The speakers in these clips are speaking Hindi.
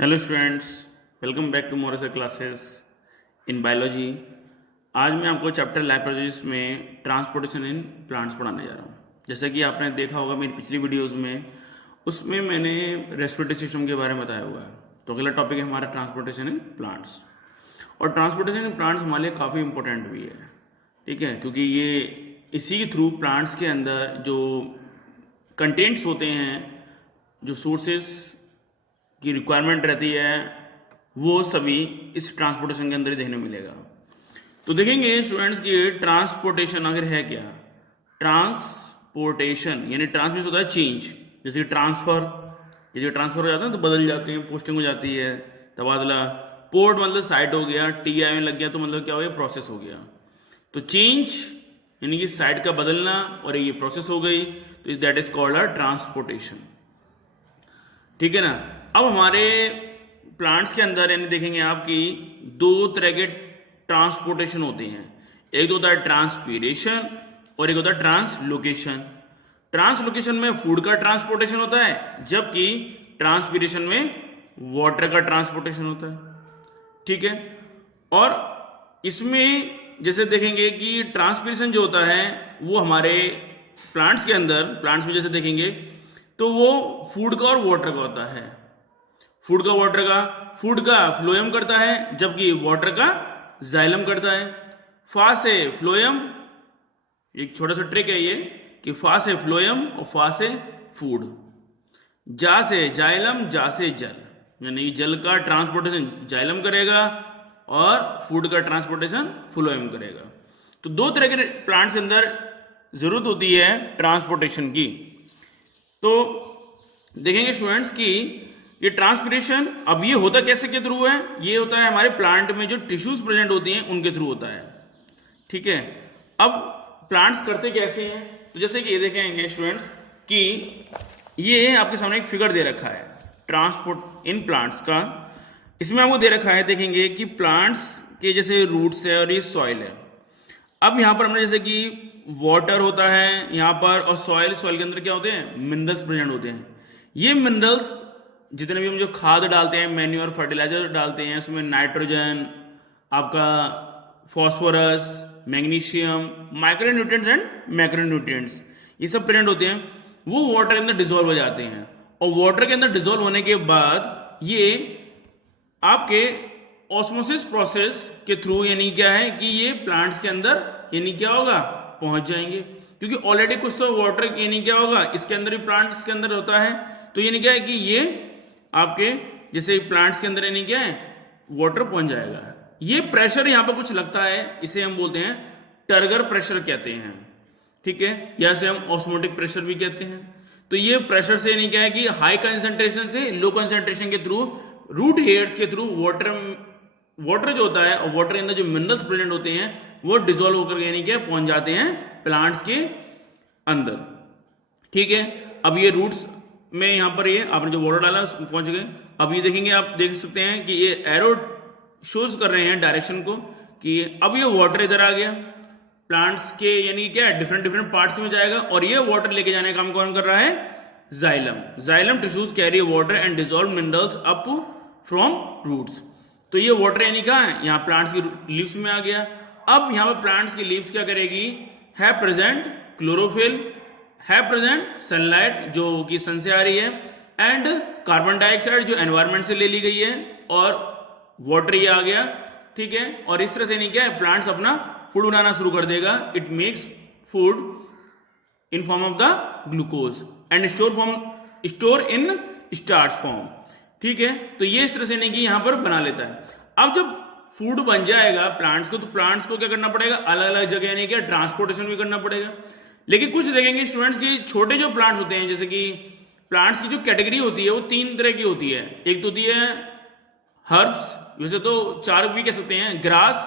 Hello students, welcome back to Maurya sir classes in biology. आज मैं आपको चैप्टर लाइफ प्रोसेस में ट्रांसपोर्टेशन इन प्लांट्स पढ़ाने जा रहा हूँ। जैसा कि आपने देखा होगा मेरी पिछली वीडियोस में, उसमें मैंने रेस्पिरेटरी सिस्टम के बारे में बताया हुआ है। तो अगला टॉपिक है हमारा ट्रांसपोर्टेशन इन प्लांट्स। और ट्रांसपोर्टेशन इन प्लांट्स हमारे लिए काफ़ी इंपॉर्टेंट भी है, ठीक है, क्योंकि ये इसी के थ्रू प्लांट्स के अंदर जो कंटेंट्स होते हैं, जो सोर्सेस की रिक्वायरमेंट रहती है, वो सभी इस ट्रांसपोर्टेशन के अंदर ही देखने मिलेगा। तो देखेंगे स्टूडेंट्स की ट्रांसपोर्टेशन आखिर है क्या। ट्रांसपोर्टेशन यानी ट्रांसमिशन होता है चेंज, जैसे ट्रांसफर, जैसे ट्रांसफर हो जाता है तो बदल जाते हैं, पोस्टिंग हो जाती है, तबादला। पोर्ट मतलब साइट हो गया, टी.आई. में लग गया तो मतलब क्या हो गया, प्रोसेस हो गया। तो चेंज यानी कि साइट का बदलना, और ये प्रोसेस हो गई, तो that is called a transportation, ठीक है ना। अब हमारे प्लांट्स के अंदर यानी देखेंगे आपकी दो तरह के ट्रांसपोर्टेशन होते हैं। एक तो होता है ट्रांसपीरेशन और एक होता है ट्रांसलोकेशन। ट्रांसलोकेशन में फूड का ट्रांसपोर्टेशन होता है, जबकि ट्रांसपीरेशन में वाटर का ट्रांसपोर्टेशन होता है, ठीक है। और इसमें जैसे देखेंगे कि ट्रांसपीरेशन जो होता है वो हमारे प्लांट्स के अंदर, प्लांट्स में जैसे देखेंगे तो वो फूड का और वाटर का होता है। फूड का वाटर का, फूड का फ्लोएम करता है, जबकि वाटर का जाइलम करता है। फा से फ्लोएम, एक छोटा सा ट्रिक है ये कि फा से फ्लोएम और फा से फूड, जा से जाइलम, जा से जल, यानी जल का ट्रांसपोर्टेशन जाइलम करेगा और फूड का ट्रांसपोर्टेशन फ्लोएम करेगा। तो दो तरह के प्लांट्स के अंदर जरूरत होती है ट्रांसपोर्टेशन की। तो देखेंगे स्टूडेंट्स की ये ट्रांसपीरेशन अब ये होता कैसे के थ्रू है, ये होता है हमारे प्लांट में जो टिश्यूज प्रेजेंट होती हैं उनके थ्रू होता है, ठीक है। अब प्लांट्स करते कैसे हैं, तो जैसे कि ये देखेंगे स्टूडेंट्स कि ये आपके सामने एक फिगर दे रखा है ट्रांसपोर्ट इन प्लांट्स का। इसमें आपको दे रखा है, देखेंगे कि प्लांट्स के जैसे रूट्स है और ये सॉइल है। अब यहां पर हमने जैसे कि वाटर होता है यहां पर, और सॉइल के अंदर क्या होते हैं, मिनरल्स प्रेजेंट होते हैं। ये मिनरल्स जितने भी हम जो खाद डालते हैं, मैन्योर फर्टिलाइजर डालते हैं, उसमें नाइट्रोजन, आपका phosphorus, magnesium, micronutrients and macronutrients, ये सब प्रेजेंट होते हैं। वो वाटर के अंदर डिसॉल्व हो जाते हैं, और वाटर के अंदर डिसॉल्व होने के बाद ये आपके ऑस्मोसिस प्रोसेस के थ्रू यानी क्या है कि ये प्लांट्स के अंदर यानी क्या होगा, पहुंच जाएंगे, क्योंकि ऑलरेडी कुछ तो वाटर यानी क्या होगा इसके अंदर भी, प्लांट्स के अंदर होता है। तो यानी क्या है कि ये आपके जैसे प्लांट्स के अंदर यानी क्या है वाटर पहुंच जाएगा। ये प्रेशर यहां पर कुछ लगता है, इसे हम बोलते हैं टर्गर प्रेशर कहते हैं, ठीक है, या से हम ऑस्मोटिक प्रेशर भी कहते हैं। तो ये प्रेशर से यानी क्या है कि हाई कंसंट्रेशन से लो कंसंट्रेशन के थ्रू, रूट हेयर्स के थ्रू वाटर जो होता है और वाटर के अंदर जो मिनरल्स प्रेजेंट होते हैं वो डिसॉल्व होकर यानी क्या पहुंच जाते हैं प्लांट्स के अंदर, ठीक है। अब ये रूट्स में यहां पर ये आपने जो वाटर डाला पहुंच गए। अब ये देखेंगे, आप देख सकते हैं कि ये एरो शोज कर रहे हैं डायरेक्शन को, कि अब ये वाटर इधर आ गया प्लांट्स के, यानी क्या डिफरेंट डिफरेंट पार्ट्स में जाएगा, और ये वाटर लेके जाने का काम कौन कर रहा है, xylem tissues carry water and dissolve minerals up from roots. तो ये वाटर यानी कहां है, यहां प्लांट्स की लीव्स में आ गया। अब यहां पर प्लांट्स की लीव्स क्या करेगी, है प्रेजेंट क्लोरोफिल, है प्रेजेंट सनलाइट जो कि सन से आ रही है, एंड कार्बन डाइऑक्साइड जो एनवायरमेंट से ले ली गई है, और वाटर ये आ गया, ठीक है। और इस तरह से नहीं क्या है प्लांट्स अपना फूड बनाना शुरू कर देगा। It makes food in form of the glucose and store in starch form, ठीक है। तो ये इस तरह से नहीं कि यहां पर बना लेता है। अब जब फूड बन जाएगा प्लांट्स को, तो प्लांट्स को क्या करना पड़ेगा, अलग अलग जगह यानी क्या ट्रांसपोर्टेशन भी करना पड़ेगा। लेकिन कुछ देखेंगे स्टूडेंट्स की छोटे जो प्लांट्स होते हैं, जैसे कि प्लांट्स की जो कैटेगरी होती है वो तीन तरह की होती है। एक तो होती है हर्ब्स, वैसे तो चार भी कह सकते हैं, ग्रास,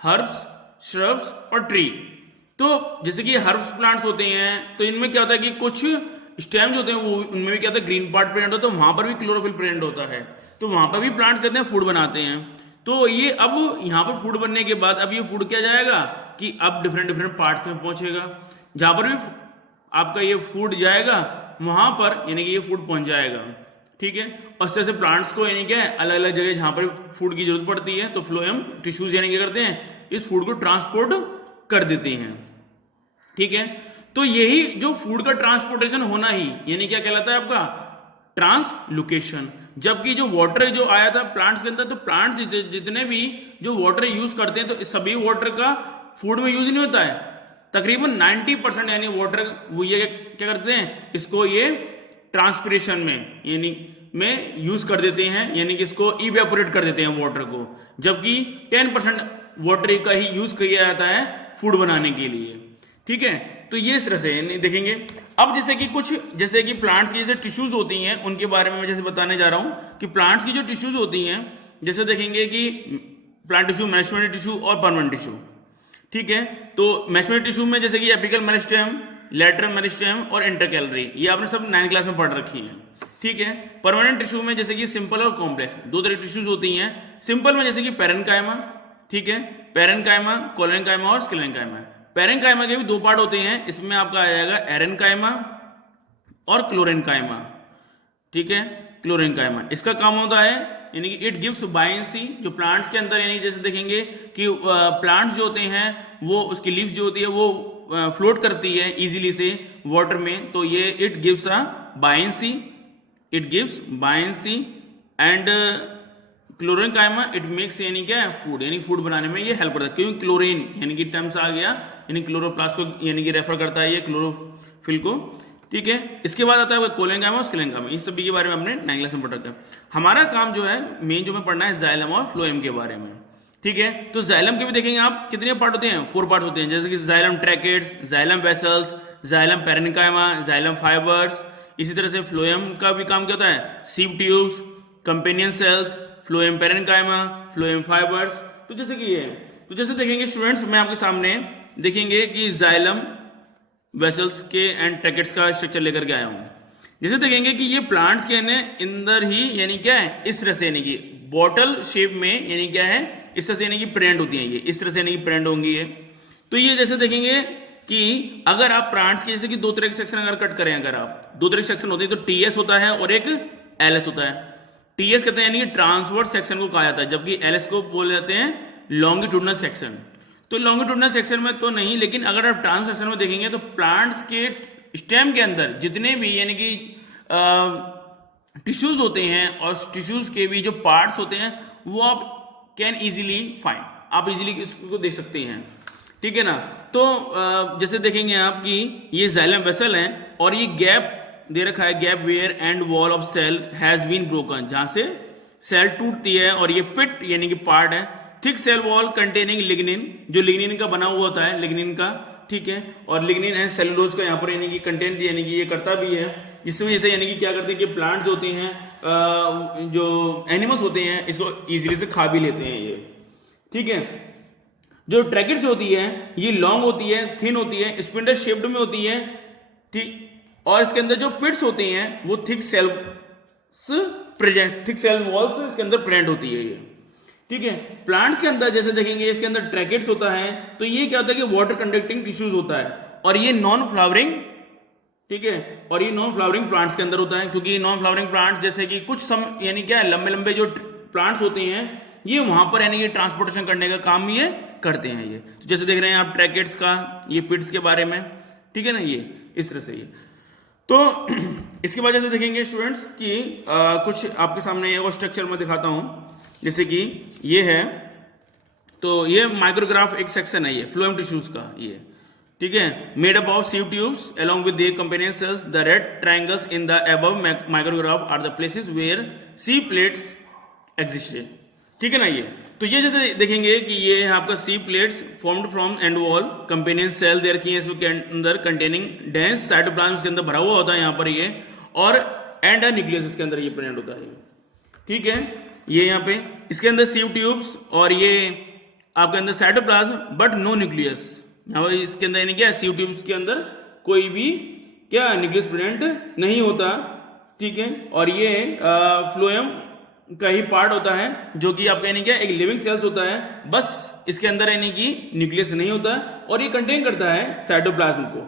हर्ब्स, श्रब्स और ट्री। तो जैसे कि हर्ब्स प्लांट्स होते हैं तो इनमें क्या होता है कि कुछ स्टेम्स होते हैं, वो उनमें भी क्या होता है ग्रीन पार्ट प्रेजेंट होता है, वहां पर भी क्लोरोफिल प्रेजेंट होता है, तो वहां पर भी प्लांट्स कहते हैं फूड बनाते हैं। तो ये अब यहां पर फूड बनने के बाद अब ये फूड क्या जाएगा कि अब डिफरेंट डिफरेंट पार्ट्स में पहुंचेगा, जहां पर भी आपका ये फूड जाएगा वहां पर यानी कि ये फूड पहुंच जाएगा, ठीक है। और इस तरह से प्लांट्स को यानी क्या है अलग अलग जगह जहां पर फूड की जरूरत पड़ती है तो फ्लोएम टिश्यूज यानी क्या करते हैं इस फूड को ट्रांसपोर्ट कर देते हैं, ठीक है। तो यही जो फूड का ट्रांसपोर्टेशन होना ही यानी क्या कहलाता है आपका ट्रांसलोकेशन। जबकि जो वाटर जो आया था प्लांट्स के अंदर, तो प्लांट्स जितने भी जो वाटर यूज करते हैं तो इस सभी वाटर का फूड में यूज नहीं होता है। तकरीबन 90% यानी वाटर वो ये क्या करते हैं इसको ये ट्रांसपिरेशन में यानी में यूज कर देते हैं, यानी कि इसको इवेपोरेट कर देते हैं वाटर को। जबकि 10% वाटर का ही यूज किया जाता है फूड बनाने के लिए, ठीक है। तो ये इस तरह से देखेंगे। अब जैसे कि प्लांट्स की जैसे टिश्यूज होती हैं उनके बारे में मैं जैसे बताने जा रहा हूं कि प्लांट्स की जो टिश्यूज होती हैं जैसे देखेंगे कि प्लांट टिश्यू, मेरिस्टेम टिश्यू और परमानेंट टिश्यू, ठीक है। तो मेरिस्टेम टिश्यू में जैसे कि एपिकल मेरिस्टेम, लैटरल मेरिस्टेम और इंटरकैलरी, ये आपने सब 9th क्लास में पढ़ रखी हैं, ठीक है। परमानेंट टिश्यू में जैसे कि सिंपल और कॉम्प्लेक्स दो तरह की टिश्यूज होती हैं। सिंपल में जैसे कि पैरेन्काइमा, ठीक है, पैरेन्काइमा, कोलेन्काइमा और स्क्लेरेन्काइमा। पैरेन्काइमा के भी दो पार्ट होते हैं, इसमें आपका आ जाएगा एरेन्काइमा और क्लोरेन्काइमा, ठीक है, क्लोरेन्काइमा। इसका काम होता है यानी कि इट गिव्स बायंसी, जो प्लांट्स के अंदर यानी जैसे देखेंगे कि प्लांट्स जो होते हैं वो उसकी लीव्स जो होती है वो फ्लोट करती है इजीली से वाटर में, तो ये it gives a buoyancy, it gives buoyancy. And क्लोरेन्काइमा it makes यानी क्या है फूड, यानी फूड बनाने में ये हेल्प करता है। क्योंकि क्लोरीन यानी कि टर्म्स आ गया यानी क्लोरोप्लास्ट को यानी कि रेफर करता है ये क्लोरोफिल को, ठीक है। इसके बाद आता है कोलेन्काइमा और स्क्लेरेन्काइमा, इन सभी के बारे में हमने 9th क्लास में पढ़ा था। हमारा काम जो है मेन जो में पढ़ना है जाइलम और फ्लोएम के बारे में, ठीक है। तो जाइलम के भी देखेंगे आप कितने पार्ट होते हैं, 4 पार्ट होते हैं, जैसे कि xylem tracheids, xylem vessels, xylem parenchyma, xylem fibres. इसी तरह से फ्लोएम का भी काम क्या होता है, sieve tubes, companion cells, phloem parenchyma, phloem fibres. तो जैसे कि ये तो जैसे देखेंगे स्टूडेंट्स मैं आपके सामने देखेंगे कि जाइलम वेसल्स के एंड ट्रैकेट्स का स्ट्रक्चर लेकर के आया हूं। जैसे देखेंगे कि ये प्लांट्स के अंदर ही यानी क्या है इस तरह से यानी कि बॉटल शेप में यानी क्या है इस तरह से यानी कि प्रेजेंट होती है, ये इस तरह से यानी कि प्रेजेंट होंगी ये। तो ये जैसे देखेंगे कि अगर आप प्लांट्स के जैसे कि दो तरह के सेक्शन अगर कट करें, अगर आप दो तरह के सेक्शन होते हैं तो टीएस होता है और एक एलएस होता है। टीएस कहते हैं यानी कि ट्रांसवर्स सेक्शन को कहा जाता है, जबकि एलएस को बोले जाते हैं लॉन्गिट्यूडनल सेक्शन। तो लॉन्गिट्यूडनल सेक्शन में तो नहीं, लेकिन अगर आप ट्रांस सेक्शन में देखेंगे तो प्लांट्स के स्टेम के अंदर जितने भी यानी कि टिश्यूज होते हैं और टिश्यूज के भी जो पार्ट्स होते हैं वो आप कैन इजीली फाइंड, आप इजीली इसको देख सकते हैं, ठीक है ना। तो जैसे देखेंगे आप कि ये जाइलम वेसल है और ये गैप दे रखा है, gap where end wall of cell has been broken, जहां से सेल टूटती है। और ये पिट यानी कि पार्ट है, thick cell wall containing lignin, जो लिग्निन का बना हुआ होता है, लिग्निन का, ठीक है। और लिग्निन है सेलुलोज का यहाँ पर यानी कि कंटेंट यानी कि ये करता भी है, जिसमें जैसे यानी कि क्या करते हैं कि प्लांट्स होते हैं जो एनिमल्स होते हैं इसको इजीली से खा भी लेते हैं ये, ठीक है। जो ट्रैकेट्स होती है ये लॉन्ग होती है, थिन होती है, स्पिंडल शेप्ड में होती है, ठीक। और इसके अंदर जो पिट्स होते हैं वो thick cell present, thick cell walls इसके अंदर प्रेजेंट होती है ये, ठीक है। प्लांट्स के अंदर जैसे देखेंगे इसके अंदर ट्रैकेट्स होता है, तो ये क्या होता है कि वाटर कंडक्टिंग टिश्यूज होता है और ये नॉन फ्लावरिंग, ठीक है। और ये नॉन फ्लावरिंग प्लांट्स के अंदर होता है, क्योंकि नॉन फ्लावरिंग प्लांट्स जैसे कि कुछ सम यानी क्या लंबे लंबे जो प्लांट्स होते हैं ये वहां पर यानी कि ट्रांसपोर्टेशन करने का काम ये करते हैं ये। तो जैसे देख रहे हैं आप ट्रैकेट्स का, ये पिट्स के बारे में, ठीक है ना, ये इस तरह से ये। तो इसके बाद जैसे देखेंगे स्टूडेंट्स कि कुछ आपके सामने और स्ट्रक्चर में दिखाता हूं, जैसे कि ये है, तो ये माइक्रोग्राफ एक सेक्शन है ये फ्लोएम टिश्यूज का ये, ठीक है। Made up of sieve tubes along with their companion cells, the red triangles in the above micrograph are the places where sieve plates exist, ठीक है ना ये। तो ये जैसे देखेंगे कि ये है आपका sieve plates formed from end wall companion cell दे रखी है इसके अंदर कंटेनिंग डेंस साइटोप्लाज्म इसके अंदर भरा हुआ होता है यहाँ पर ये, और एंड न्यूक्लियस इसके अंदर ये प्रेजेंट होता है, ठीक है। ये यहाँ पे इसके अंदर सीव ट्यूब्स और ये आपके अंदर साइटोप्लाज्म बट नो न्यूक्लियस, यहाँ पर इसके अंदर यानी क्या सीव ट्यूब्स के अंदर कोई भी क्या न्यूक्लियस प्रेजेंट नहीं होता, ठीक है। और ये फ्लोएम का ही पार्ट होता है जो कि आपका यानी क्या एक लिविंग सेल्स होता है, बस इसके अंदर यानी कि न्यूक्लियस नहीं होता और ये कंटेन करता है साइटोप्लाज्म को,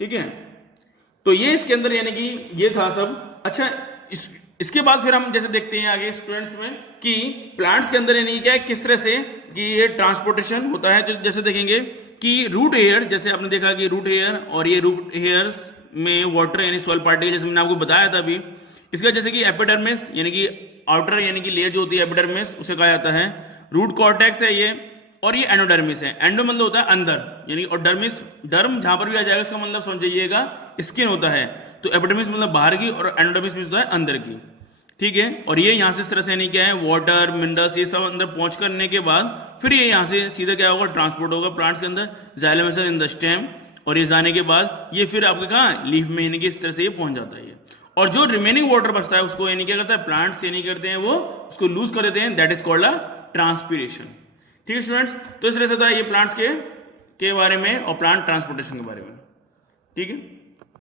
ठीक है। तो ये इसके अंदर यानी कि ये था सब। अच्छा इसके बाद फिर हम जैसे देखते हैं आगे स्टूडेंट्स में कि प्लांट्स के अंदर यानी क्या है, किस तरह से कि ये ट्रांसपोर्टेशन होता है। जैसे देखेंगे कि रूट हेयर, जैसे आपने देखा कि रूट हेयर और ये रूट हेयर्स में वाटर यानी सॉइल पार्टिकल, जैसे मैंने आपको बताया था अभी। इसका जैसे कि एपिडर्मिस यानी कि आउटर यानी कि लेयर जो होती है एपिडर्मिस, उसे कहा जाता है। रूट कॉर्टेक्स है ये, और ये एंडोडर्मिस है। एंडो मतलब होता है अंदर यानी, और डर्मिस, डर्म जहां पर भी आ जाएगा इसका मतलब समझ जाइएगा स्किन होता है। तो एपिडर्मिस मतलब बाहर की और एंडोडर्मिस होता है अंदर की, ठीक है। और ये यहाँ से इस तरह से यानी क्या है, वाटर मिनरल्स ये सब अंदर पहुंच करने के बाद फिर ये यहाँ से सीधा क्या होगा, ट्रांसपोर्ट होगा प्लांट्स के अंदर, जाइलम इन द स्टेम। और ये जाने के बाद ये फिर आपके कहाँ, लीफ में, यानी कि इस तरह से ये पहुंच जाता है ये। और जो रिमेनिंग वाटर बचता है उसको यानी क्या करता है, प्लांट्स यानी करते हैं वो उसको लूज कर देते हैं, that is called a transpiration. ठीक है स्टूडेंट्स, तो इस तरह से था ये प्लांट्स के बारे में और प्लांट ट्रांसपोर्टेशन के बारे में। ठीक है।